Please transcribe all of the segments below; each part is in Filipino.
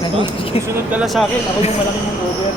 Sunod ka lang sa akin, ako yung malaki mong over.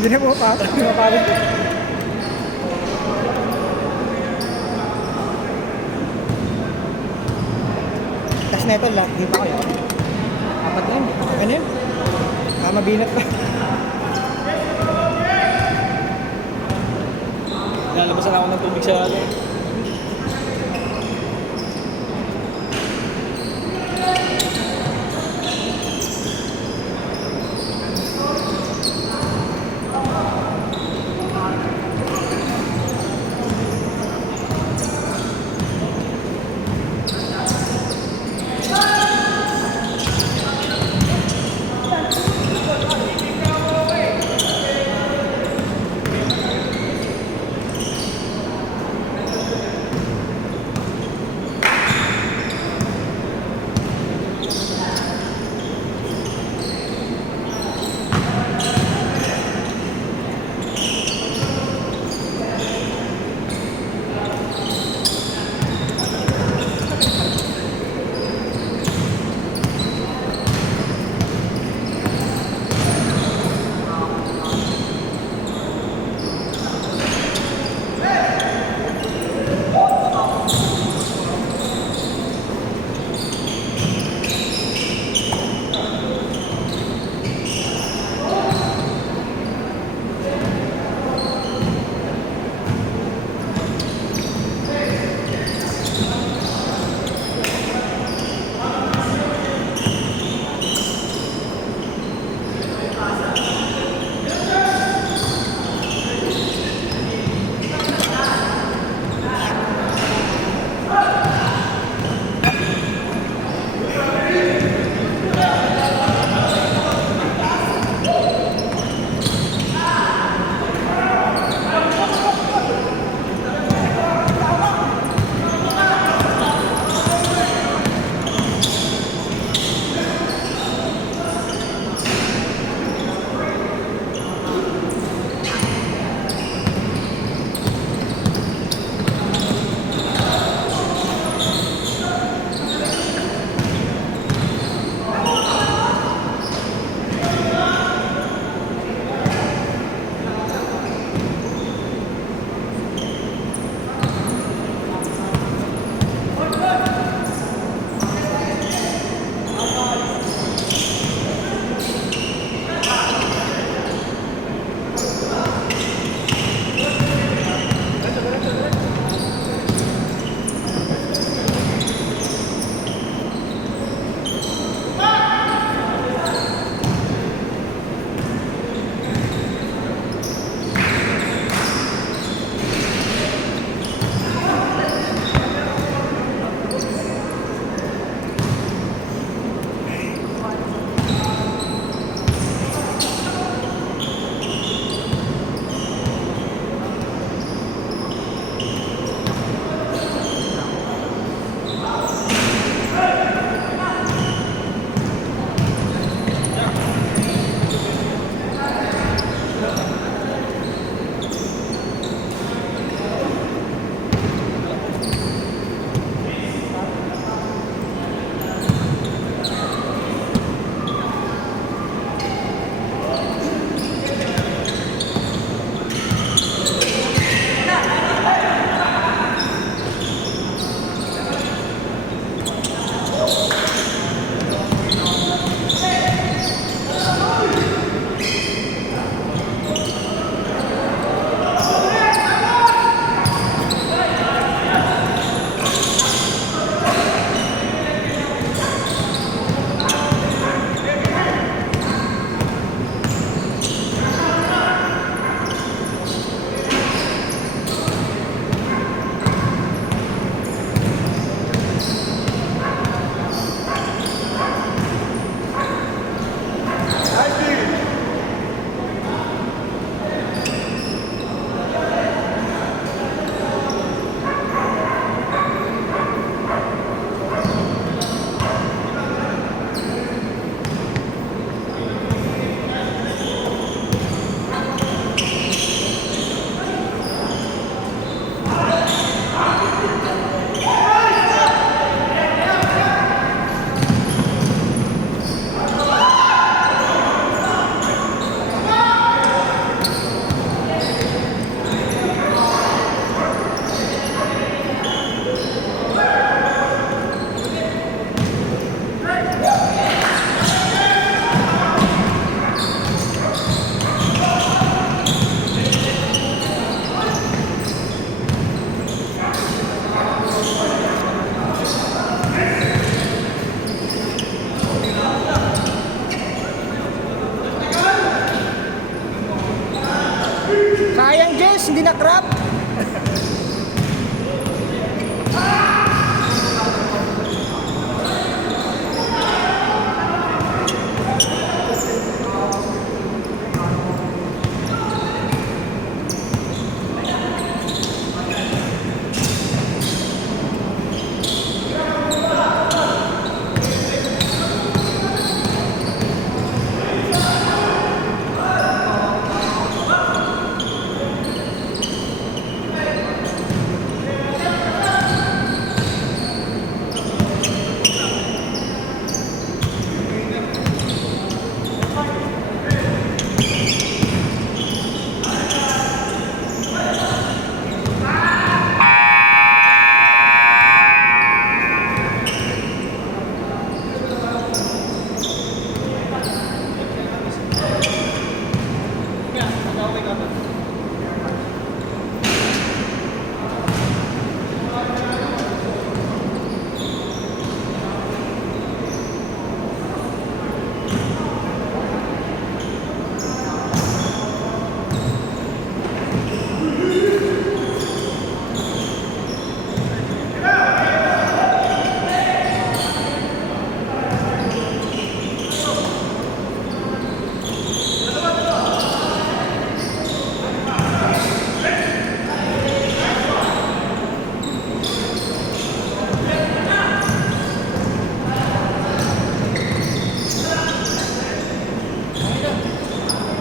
Hindi na mapapagod. Tas na ito, lagi pa kayo. Apat na yun. Ano yun? Mabinat pa. Lalabasan ako ng tubig sa ano. hindi na crap.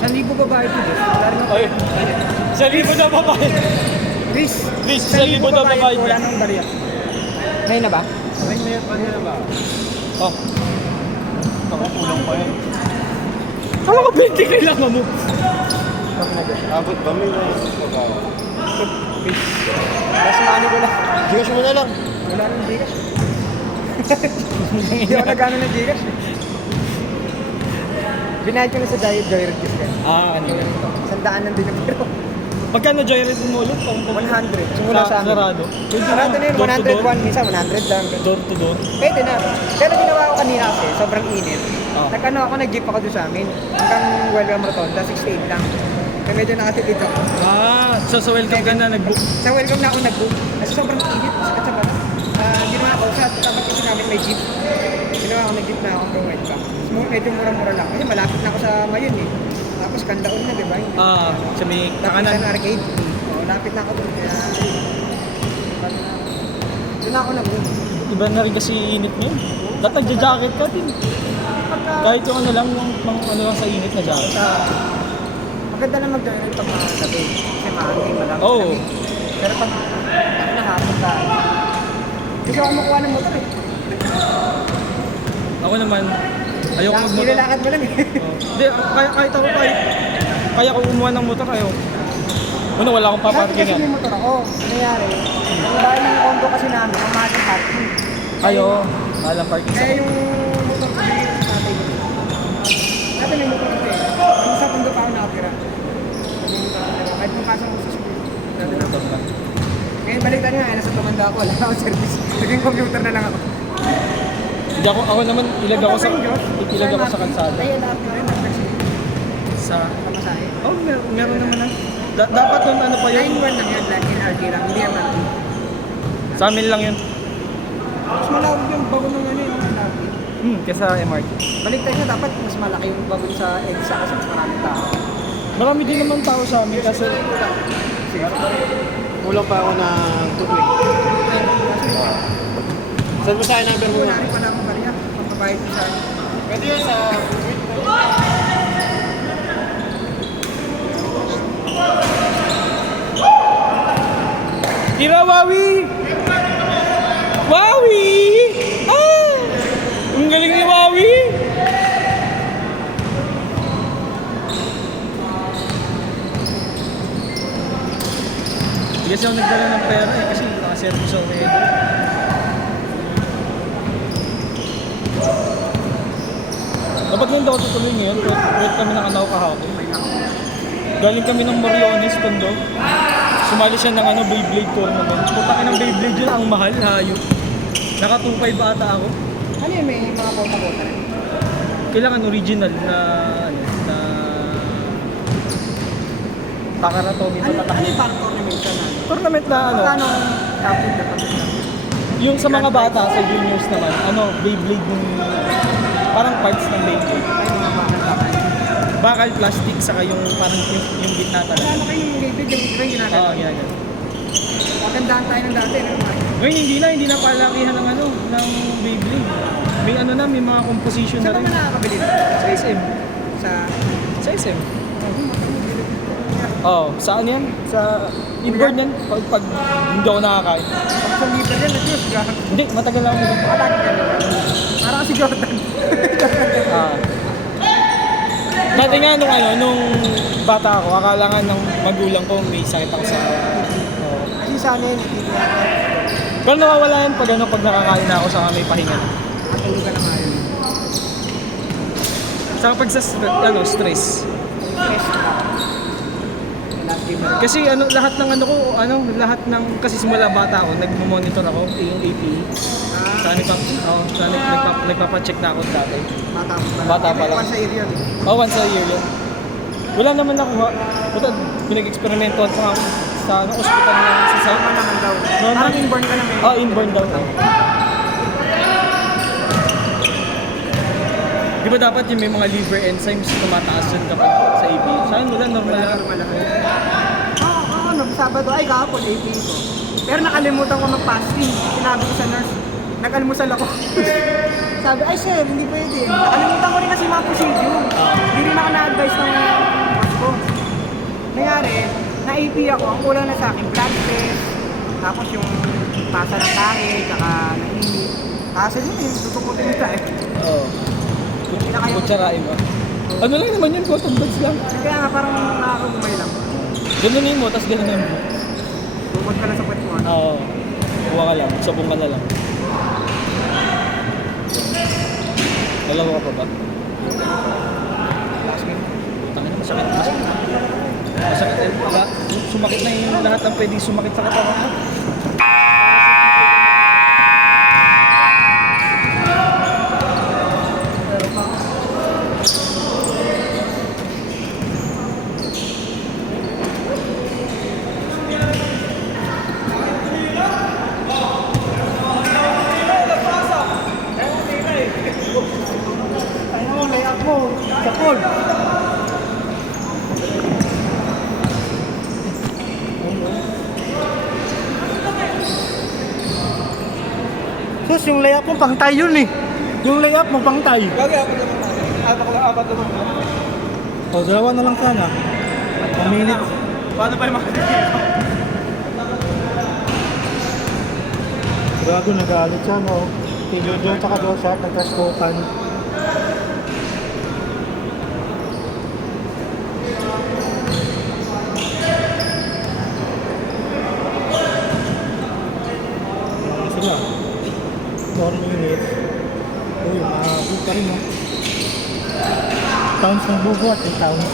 San libo babae ito, Diyos. Ay, 1,000 na babae. Chris, Chris, 1,000 na babae. Wala nang bariya. Ngayon na ba? na ba? Oh. Ako, kulang pa yan. Ano ka 20 kailangan mo? Abot ba may babae? Mas maano ko lang. Gcash mo na lang. Wala nang Gcash. Hindi ako nagano ng Gcash. Binayad ko na sa Joyride kasi. Kanina. Sandaan lang din yung pero. Magkano joyride mo ulit? 100. Simula sa amin. Sarado. Sarado na yun, Door to door? 101 minsan, 100 lang. Door to door. Pwede na. Pero ginawa ko kanina kasi, sobrang init. Oh. Nag-ano ako, nag-jeep ako doon sa amin. Hanggang Welcome Rotonda, 68 lang. Kaya medyo nakatipid ako. So welcome ka na, nag-book. Sa Welcome na ako nag-book. Kasi sobrang init, sakit sa bata. Ginawa ko, sa tapat kasi namin may jeep. Ginawa ko, nag-jeep na ako hanggang Welcome. Medyo mura-mura lang. Kasi malapit na ako sa Mayon eh. Tapos Kandaon na, di ba? Sa may Lapit kakanan. na arcade. Oo, lapit na ako doon. Kaya, doon ako nag-book. Iba na rin kasi init ngayon. Dapat nagja-jacket ka din. Kahit yung ano lang, yung ano lang sa init na jacket. Maganda na mag-joyride pag mga gabi. Kasi mahangin, malamig. Oo. Pero pag nakahapon ka, gusto ako makuha ng motor eh. Ako naman, ayoko magmotor. Nilalakad mo lang eh. Hindi, kahit ako kaya ko umuha ng motor, ayaw. Una, wala akong Dati kasi paparkingan. may motor ako. Nangyari, ang dahil ng condo kasi namin, ang mahal ng parking. Ayo, malang parking Kaya sa yung motor ko binigay ko sa tatay ko. Dati may motor ko eh. Ang sa condo pa ako nakatira. Kahit pumasok ko sa school. Dati na. motor ka. Ngayon baliktad nga, nasa tumanda ako, wala akong service. Naging computer na lang ako. Hindi ako naman, ilag ako sa kalsada. Ay, lahat ka rin, nag-taxi. Sa, Pamasahe. meron naman na. Dapat nun ano pa yun. 9-1 lang yan, like NRT lang, hindi naman. Sa amin lang yun. Mas malawag yung bago ng ano yung NRT. Kesa MRT. Baliktad nga, dapat mas malaki yung bago sa EDSA kasi mas maraming tao. Marami din naman tao sa amin kasi Kulang pa ako ng tubig. Saan mo sa number mo? Wala rin pala akong bariya, magbabayad ko sa akin. Pwede yan sa... Tira, Wawi! Wawi! Ang galing ni Wawi! Hindi kasi ako nagdala ng pera eh, kasi naka-service ako eh. Dapat ngayon daw tutuloy ngayon, wait kami nakanaw kahapon. Galing kami ng Moriones, Tondo. Sumali siya ng Beyblade tournament. Putakin ng Beyblade yun, ang mahal, hayo. Naka 2.5 ata ako. Ano yun, may mga pauta-pauta rin? Kailangan original na Takaratomi Ano sa yung parang tournament siya na? Tournament na ano, Magkano ang kapit na pag yung sa mga bata, sa juniors naman, ano, Beyblade yung parang parts ng Beyblade. Ay, mga bakal-bakal. Bakal, plastic, saka yung parang yung gitna talaga. Ano kayo yung David, yung train ginagawa? Oo, ginagawa. Magandaan tayo ng dati. Ano, Ngayon hindi na palakihan ng ano, ng Beyblade. May ano na, may mga composition na saan rin. naman nakakabili? Sa SM. Sa... Sa SM. Oo, saan yan? Sa inboard yan. Pag hindi ako nakakain. Pag sa libre yan, na-choose ka. Hindi, matagal lang ako nito. Matagi ka rin. Parang si Jordan. Ah. Dati nga nung bata ako, akala nga ng magulang ko may sakit ako sa... Oo. Kasi sana yun, hindi ko yan. Pero nawawala yan pag nakakain na ako sa may pahinga. Matulog ka na nga yun. Saka pag sa stress. Yes. Last game na. Kasi lahat ng lahat ng kasi simula bata ako, nagmo-monitor ako yung AP. Sa nagpapa-check na ako dati. Bata pa lang. Bata pa lang. Once a year yun. Once a year yun. Wala naman nakuha. Buta, pinag-experimentohan pa ako sa ospital na sa site. Tama naman daw. Normal. Parang inborn ka na may. Inborn daw. Di ba dapat yung may mga liver enzymes tumataas yun kapag sa AP? Sa akin wala, normal lang. Oo, Sabado, ay kahapon, 18 ko. Pero nakalimutan ko mag-fasting. Sinabi ko sa nurse, nag-almusal ako. Sabi, ay sir, hindi pwede. Nakalimutan ko rin kasi mga procedure. Hindi rin ako na-advise ng boss ko. Nangyari, na-AP ako, ang kulang na sa akin, blood test, tapos yung pasa ng tae, tsaka nainit. Kasi yun eh, tutukutin yung tae. Oo. Kutsarain mo. Ano lang naman yun, cotton buds lang. Kaya nga parang nakakagumay lang. Ganunin mo, tapos ganunin mo. Bukod ka na sa kwet mo. Oo. Kuha ka lang, sabong ka na lang. Dalawa ka pa ba? Last week. Tangin na, masakit. Masakit. Sumakit na yung lahat ng pwedeng sumakit sa katawan mo. Ano, layup mo, sa pool. Sus, yung layup mo pang tayo yun eh. Yung layup mo pang tayo. Apat naman. O, dalawa na lang sana. Paminit. Paano pa yung makakita? Gago, nagalit siya, no? Si Jojo tsaka Joshua, nagkaskokan. Sila. 4 minutes. Uy, mahagod pa rin, no? Towns ng bubuhat, eh, towns.